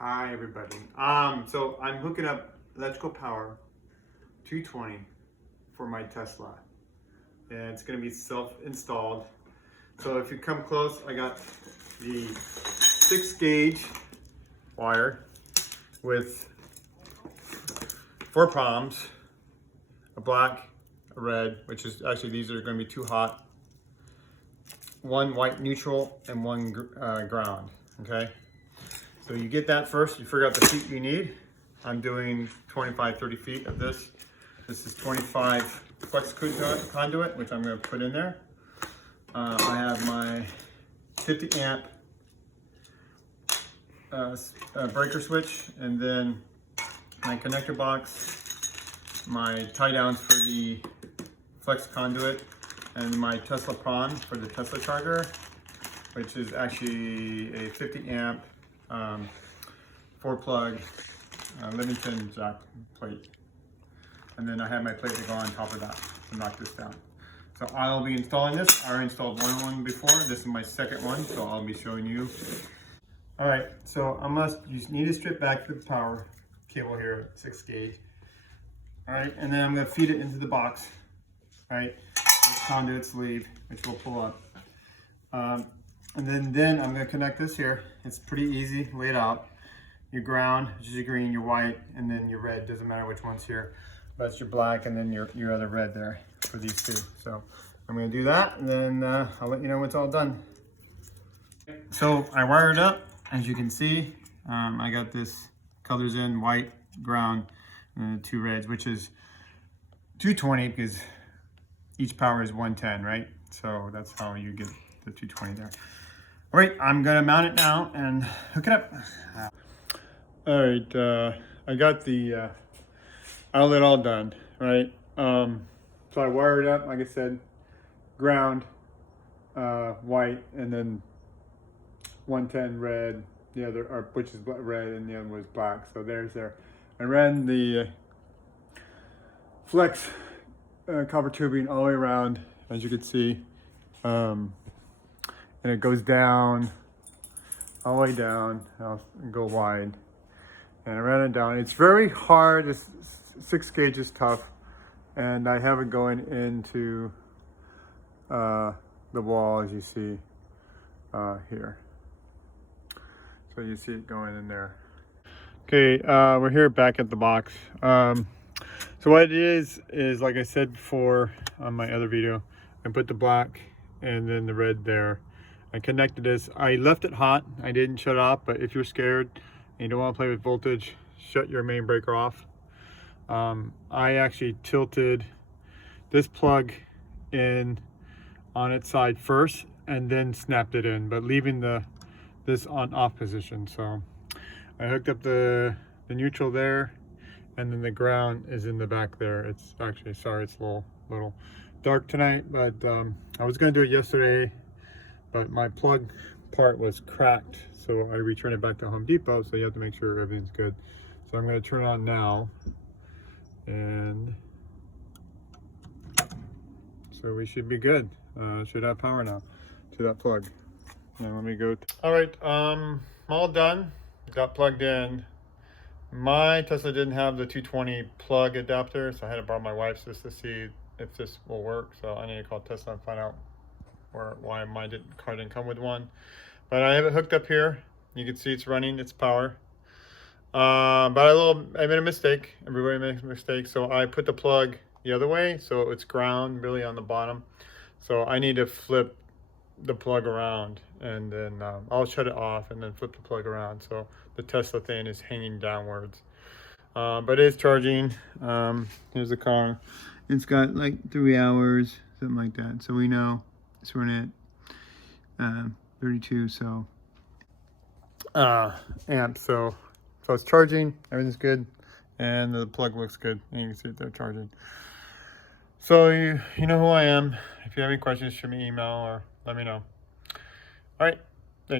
Hi everybody. So I'm hooking up electrical power 220 for my Tesla, and it's going to be self-installed. So if you come close, I got the 6-gauge wire with 4 palms, a black, a red, which is actually these are going to be too hot, 1 white neutral, and 1 ground. Okay. So you get that first, you figure out the feet you need. I'm doing 25-30 feet of this. This is 25 flex conduit, which I'm going to put in there. I have my 50 amp breaker switch, and then my connector box, my tie downs for the flex conduit, and my Tesla Prawn for the Tesla charger, which is actually a 50 amp 4-plug Livingston jack plate. And then I have my plate to go on top of that to knock this down. So I'll be installing this. I already installed one before. This is my second one, so I'll be showing you. All right, so you need to strip back the power cable here, 6-gauge. All right, and then I'm gonna feed it into the box, right? This conduit sleeve, which will pull up. And then I'm gonna connect this here. It's pretty easy, laid out. Your ground, which is your green, your white, and then your red. Doesn't matter which one's here. That's your black, and then your other red there for these two. So I'm gonna do that, and then I'll let you know when it's all done. So I wired up, as you can see. I got this colors in, white, ground, and the 2 reds, which is 220 because each power is 110, right? So that's how you get the 220 there. All right, I'm gonna mount it now and hook it up. All right, I got the outlet all done, right? So I wired up, like I said, ground, white, and then 110 red, the other, which is red, and the other was black. So there's there. I ran the flex copper tubing all the way around, as you can see. And it goes down, all the way down. I'll go wide. And I ran it down. It's very hard. This 6-gauge is tough. And I have it going into the wall, as you see here. So you see it going in there. Okay, we're here back at the box. So what it is like I said before on my other video, I put the black and then the red there. I connected this. I left it hot. I didn't shut it off, but if you're scared and you don't want to play with voltage, shut your main breaker off. I actually tilted this plug in on its side first and then snapped it in, but leaving this on off position. So I hooked up the neutral there, and then the ground is in the back there. It's actually, sorry, it's a little dark tonight, but I was gonna do it yesterday, but my plug part was cracked, so I returned it back to Home Depot. So you have to make sure everything's good. So I'm going to turn it on now, and so we should be good. Should have power now to that plug. Now let me go. All right, all done. Got plugged in. My Tesla didn't have the 220 plug adapter, so I had to borrow my wife's just to see if this will work. So I need to call Tesla and find out why my car didn't come with one. But I have it hooked up here. You can see it's running, it's power. But I made a mistake. Everybody makes mistakes. So I put the plug the other way, so it's ground really on the bottom. So I need to flip the plug around, and then I'll shut it off and then flip the plug around. So the Tesla thing is hanging downwards. But it is charging. Here's the car. It's got like 3 hours, something like that. So we know it's running at 32 amps. So it's charging. Everything's good, and the plug looks good. And you can see it there charging. So you know who I am. If you have any questions, shoot me an email or let me know. All right.